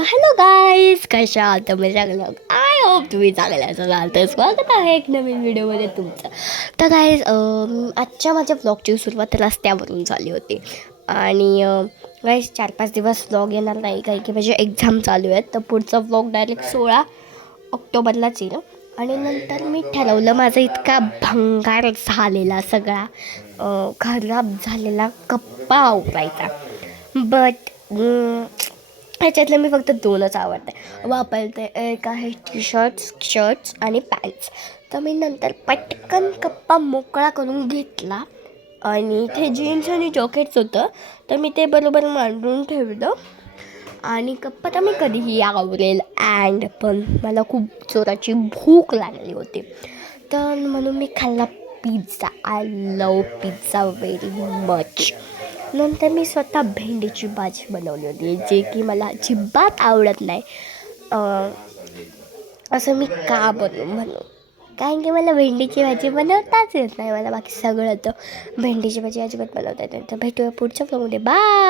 Hello guys, कशा आहात तुम्ही चांगलं? आय होप तुम्ही चांगल्या असाल. तर स्वागत आहे एक नवीन व्हिडिओमध्ये तुमचं. तर गाईज, आजच्या माझ्या व्लॉगची सुरुवात रस्त्यावरून झाली होती. आणि गाईज 4-5 दिवस व्लॉग येणार नाही, काही की माझे एक्झाम चालू आहेत. तर पुढचा व्लॉग डायरेक्ट 16 ऑक्टोबरलाच येईल. आणि नंतर मी ठरवलं, माझा इतका भंगार झालेला सगळा खराब झालेला कप्पा आवरायचा. बट ह्याच्यातले मी फक्त 2च वापरते. एक आहे शर्ट्स आणि पॅन्ट्स. तर मी नंतर पटकन कप्पा मोकळा करून घेतला आणि ते जीन्स आणि जॉकेट्स होतं, तर मी ते बरोबर मांडून ठेवलं. आणि कप्पा तर मी कधीही आवरेल. पण मला खूप जोराची भूक लागली होती, तर म्हणून मी खाल्ला pizza. I love pizza very much. नंतर मी स्वतः भेंडीची भाजी बनवली होती, जे की मला अजिबात आवडत नाही. असं मी का बनवू म्हणून, कारण की मला भेंडीची भाजी बनवताच येत नाही. मला बाकी सगळं येतं, भेंडीची भाजी अजिबात बनवता येत नाही. तर भेटूया पुढच्या व्लॉगमध्ये. बाय.